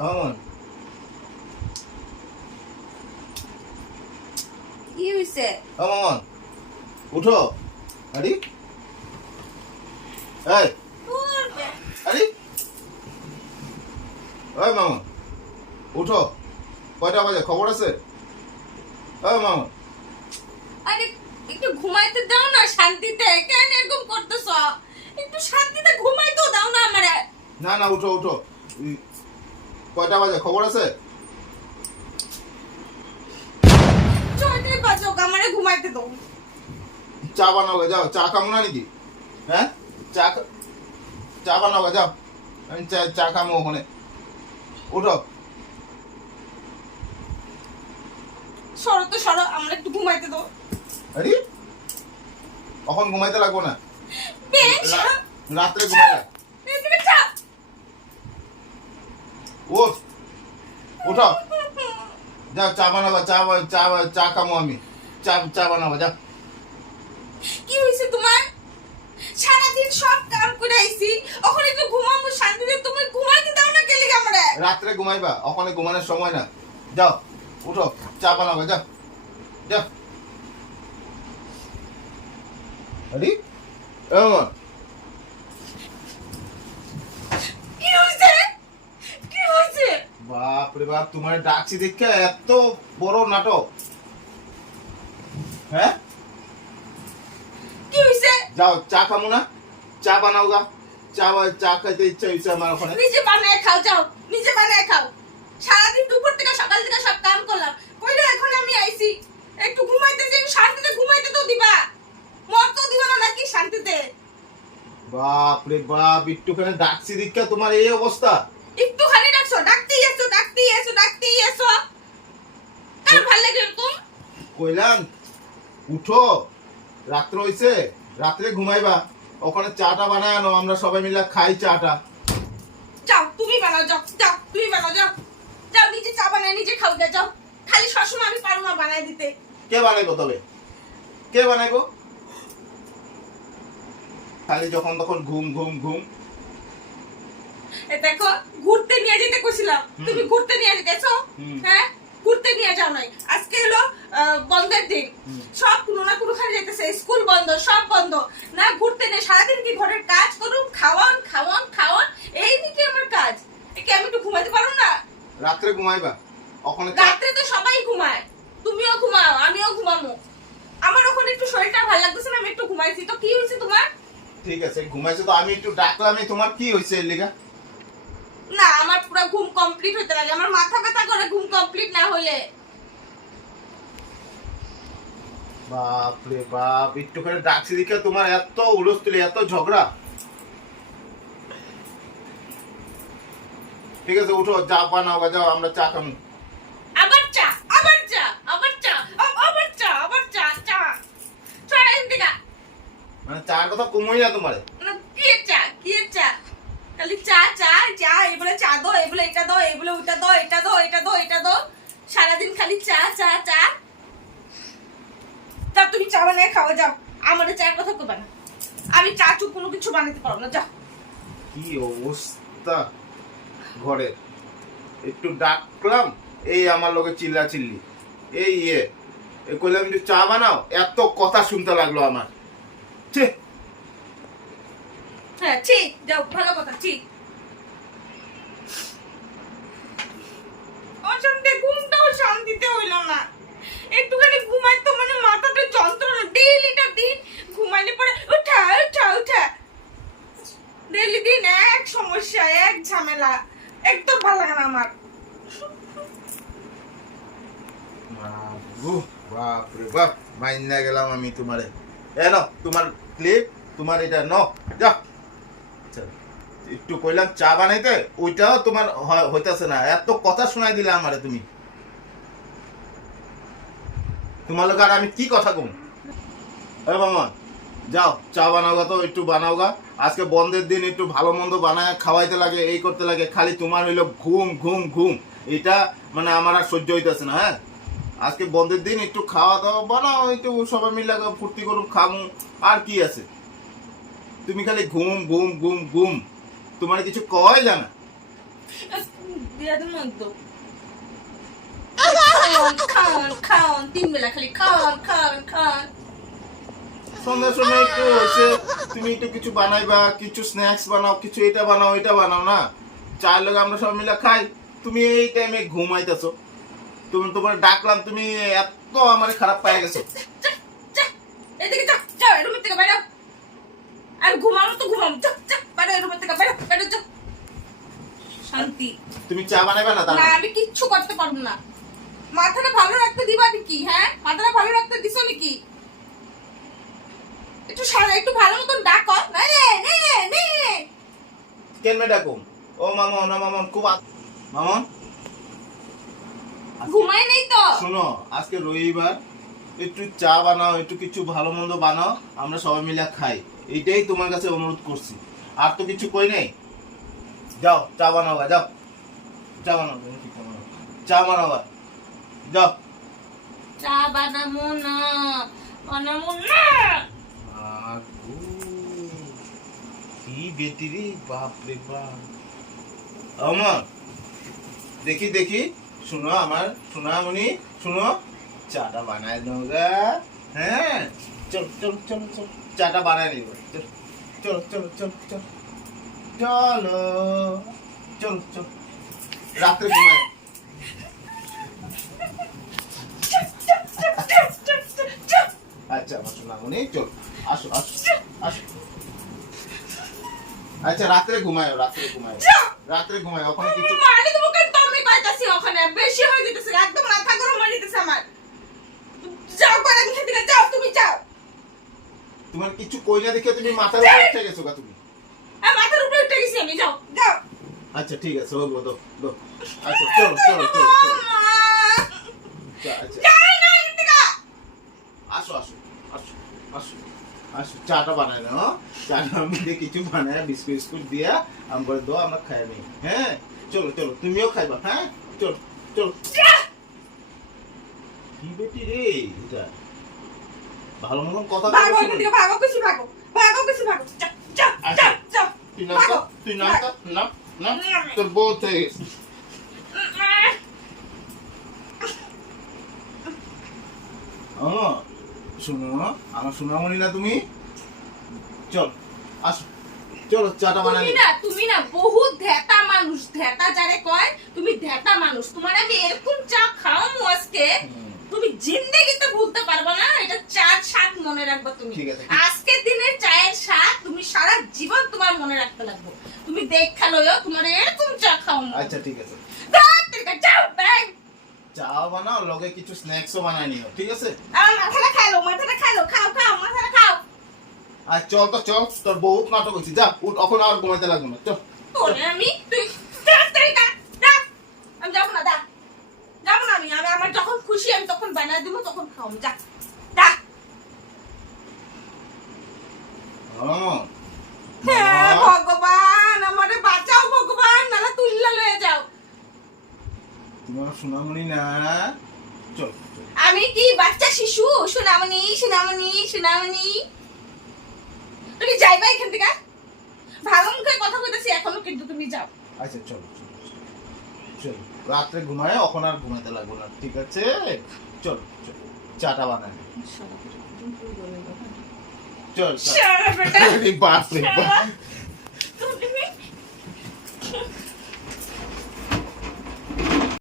মামন কি হইছে? মামন উঠো। আরে এই আরে ওই মামন উঠো, কয়টা বাজে খবর আছে? ওই মামন আরে একটু ঘুমাইতে দাও না শান্তিতে, কেন এরকম করতেছ? একটু শান্তিতে ঘুমাইতে দাও না আমারে। না না উঠো উঠো, কয়টা বাজে খবর আছে? চলতে বাজো আমারে ঘুমাইতে দাও। চা বানাও গে, যাও। চা খাবো না নাকি? হ্যাঁ চা বানাও গে, যাও। আমি চা খাবো ওখানে। উঠো। সরো তো সরো, আমরা একটু ঘুমাইতে দাও। আরে এখন ঘুমাইতে লাগবো না, বেশ রাত্রে ঘুমাই। এদিকে চা। উঠ, উঠো, যাও চা বানাবো। চা খাবো আমি। চা বানাবো, যাও। কি হইছে তোমার? সারাদিন সব কাম করে আইছি, এখন একটু ঘুমাবো শান্তিতে, তুমি ঘুমাইতে দাও না কেলি আমারে? রাত্রে ঘুমাইবা, ওখানে ঘুমানোর সময় না। যাও উঠো, চা বানাবো, যাও যাও। আরে এমন কি হইছে? কি হইছে? বাপ রে বাপ, তোমার ডাকছি দেখে এত বড় নাটক। হ্যাঁ কি হইছে? যাও চা খামু না, চা বানাও গা। চা খাইতে ইচ্ছা হয়েছে আমার ওখানে। নিজে বানায় খাও, যাও নিজে বানায় খাও। সারাদিন দুপুর থেকে সকাল থেকে সব কাম করলাম, কইরা এখন আমি আইছি একটু ঘুমাইতে, যে শান্তিতে ঘুমাইতে তো দিবা, মর তো দিবা না নাকি শান্তিতে? বাপ রে বাপ, একটুখানি ডাকছি দেখে তোমার এই অবস্থা। একটুখানি ডাকছো, ডাকতেই এসো ডাকতেই এসো ডাকতেই এসো। আর ভাল লাগে এরকম? কইলাম উঠো, রাত্র হইছে, রাত্রে ঘুমাইবা, ওখানে চাটা বানায় আনো, আমরা সবাই মিলে খাই চাটা। যাও তুমি বানাও, যাও যাও তুমি বানাও, যাও যাও নিজে চা বানায় নিজে খাও গে, যাও। খালি সবসময় আমি পারবো না বানায় দিতে। কে বানাইবো তবে? কে বানাইবো? খালি যখন তখন ঘুম ঘুম ঘুম। এ দেখো, ঘুরতে নিয়ে যেতে কইছিলাম, তুমি ঘুরতে নিয়ে গেছো? হ্যাঁ, ঘুরতে নিয়ে যাও নাই। আজকে হলো বন্ধের দিন, সব কোনো না কোনোখানে যেতেছে, স্কুল বন্ধ, সব বন্ধ, না ঘুরতে নেই। সারাদিন কি ঘরের কাজ করুন, খাওয়ান খাওয়ান খাওয়ান, এই নাকি আমার কাজ? একে আমি একটু ঘুমাতে পারো না? রাত্রে ঘুমাইবা, ওখানে রাত্রে তো সবাই ঘুমায়, তুমিও ঘুমাও আমিও ঘুমামো। আমার ওখানে একটু শরীরটা ভালো লাগতেছে না, আমি একটু ঘুমাইছি। তো কি হয়েছে তোমার? ঠিক আছে ঘুমাইছো তো, আমি একটু ডাকলামই, তোমার কি হয়েছে এর লিগা? না, আমার পুরো ঘুম কমপ্লিট হতে লাগে, আমার মাথা ব্যথা করে ঘুম কমপ্লিট না হলে। বাপ রে বাপ, একটুখানি ডাকছি দেখে তোমার এত উলস্থুলি, এত ঝগড়া। ঠিক আছে উঠো, চা বানাও গা, যাও আমরা চা খাবো। আবার চা, আবার চা, আবার চা, আবার চা, আবার চা, চা চা এন্দিকা। মানে চার কথা কমই না তোমারে। কি চা, কি চা, খালি চা চা চা, এবারে চা দাও, এবারে এটা দাও, এবারে ওটা দাও, এটা দাও, এটা দাও, এটা দাও, সারাদিন খালি চা চা চা। তা তুমি চা বানিয়ে খাও, যাও। আমাদের চায়ের কথা কইবা না, আমি চা চুপ কোনো কিছু বানাতে পারবো না, যাও। কি অবস্থা ঘরে, একটু ডাকলাম এই আমার লোকে চিল্লা চিল্লি, এই কইলাম একটু চা বানাও, এত কথা শুনতে লাগলো আমার। ঠিক হ্যাঁ ঠিক, যাও, ভালো কথা, ঠিক। অশান্তি, ঘুমটাও শান্তিতে হইল না, একটুখানি ঘুমাই তো মানে মাথাটা যন্ত্রণা, ডেইলিটা দিন ঘুমাইলে পরে উঠা উঠা উঠা, ডেইলি দিন এক সমস্যা, এক ঝামেলা, একদম ভালো লাগে না আমার। বাপ রে বাপ, মাইনা গেলাম আমি তোমারে। এ নাও তোমার ক্লিপ, তোমার এটা ন, যা। একটু কইলাম চা বানাইতে, ওইটাও তোমার হইতাছে না, এত কথা শোনাই দিলে আমারে তুমি। তোমার লোক আর আমি কি কথা কম? এ মামা যাও চা বানাও গা, তো একটু বানাও গা। আজকে বন্ধের দিন, একটু ভালো মন্দ বানায় খাওয়াইতে লাগে, এই করতে লাগে, খালি তোমার হইলো ঘুম ঘুম ঘুম। এটা মানে আমার আর সহ্য হইতেছে না। হ্যাঁ আজকে বন্ধের দিন, একটু খাওয়া দাওয়া বানাও, একটু সবাই মিলে ফুর্তি করুন, খামু, আর কি আছে? তুমি খালি ঘুম ঘুম ঘুম ঘুম, তোমার কিছু কয় জানা? দিয়া দিমু একদম খাওয়ান 3 বেলা খালি খাওয়ান সন্ধ্যার সময় একটু হচ্ছে তুমি একটু কিছু বানাইবা, কিছু স্ন্যাক্স বানাও, কিছু এটা বানাও এটা বানাও না, চার লোক আমরা সব মিলে খাই। তুমি এই টাইমে ঘুমাইতেছো, তোমার ডাকলাম, তুমি এত আমার খারাপ পাই গেছো। এদিকে যাও রুমের থেকে বাইরে আর ঘুমানো তো ঘুমাম বাইরে রুমের থেকে বাইরে যাও শান্তি। তুমি চা বানাইবা না? না আমি কিচ্ছু করতে পারবো না। মাথাটা ভালো রাখতে দিবা নাকি? হ্যাঁ মাথাটা ভালো রাখতে দিছো নাকি? একটু ভালো মতন ডাকো। নে কেন মে ডাকুম? ও মামন, না মামন খুব মামন ঘুমাই নেই তো। শোনো, আজকে রবিবার, একটু চা বানাও, একটু কিছু ভালো মন্দ বানাও, আমরা সবাই মিলে খাই, এইটাই তোমার কাছে অনুরোধ করছি, আর তো কিছু কই নাই। যাও চা বানাও, যাও চা বানাও, চা বানাও, যাও। চা বানাবো না। কি বেটি রে, বাপ রে বাপ। আমার দেখি শুনো, আমার সোনামণি শুনো, চাটা বানায় দাও গা। হ্যাঁ চল চাটা বানায় নিব। চলো রাত্রে ঘুমায়। আচ্ছা আমার সোনামণি চল, আসো। আচ্ছা রাত্রে ঘুমায়, ওখানে কিছু মানে তোমাকে তুমি কইতাছি ওখানে বেশি হয়ে যেতেছে, একদম মাথা গরম হয়ে যেতেছে আমার। যাও করে এখান থেকে যাও, তুমি যাও। তোমার কিছু কই না দেখে তুমি মাথার উপরে উঠে গেছো গা তুমি। মাথার উপরে উঠে গেছি আমি, যাও। আচ্ছা ঠিক আছে, হোক দো। আচ্ছা চলো। আচ্ছা যাই না এখান থেকে। আসো চাটা বানায় না, চাটা আমি কিছু বানায় বিস্কুট দিয়া আমরা দো, আমরা খাই নি। হ্যাঁ চলো তুমিও খাইবা। হ্যাঁ চলো। কি বেটি রে এটা, ভালো মতন কথা ভাগো এখান থেকে, ভাগো কিছু ভাগো। যাও। তুই না তোর বউ থেকে শুনো, আমার সোনামণি না তুমি, চলো চাটা বানাই। তুমি না বহুত ধ্যাতা মানুষ, ধ্যাতা যারে কয় তুমি ধ্যাতা মানুষ। তোমার আমি এরকম চা খাওয়ামু আজকে, তুমি জিন্দেগিতে ভুলতে পারবে না। এটা চার স্বাদ মনে রাখবে তুমি। আজকের দিনের চায়ের স্বাদ তুমি সারা জীবন তোমার মনে রাখতে লাগবে। তুমি দেখা লইও তোমার এরকম চা খাওয়ামু। আচ্ছা ঠিক আছে, যাও ব্যাং। চা বানাও, লগে কিছু স্ন্যাক্সও বানাই নিও, ঠিক আছে? মাথাটা খাইলো, খাও মাথাটা খাও। আর চল তোর বহুত নাটক হয়েছে, যা উঠ, এখন আর ঘুমাইতে লাগবে না, চল। তোরে আমি তুই তাড়াতাড়ি যা। আমি যাবো না, আমি আমার যখন খুশি আমি তখন বানায় দিব, তখন খাও। যা। হ্যাঁ ভগবান, আমারে বাঁচাও ভগবান, নাহলে তুইলা লয়ে যাও। তোমার সোনামণি না, চল। আমি কি বাচ্চা শিশু? সোনামণি তুমি যাইবা এখান থেকে? ভালো মুখে কথা কইতাছি এখনো, কিন্তু তুমি যাও। আচ্ছা চল, রাত্রে ঘুমায়, এখন আর ঘুমাইতে লাগবে না, ঠিক আছে? চল চাটা বানাই। চল বাপ রে বাপ।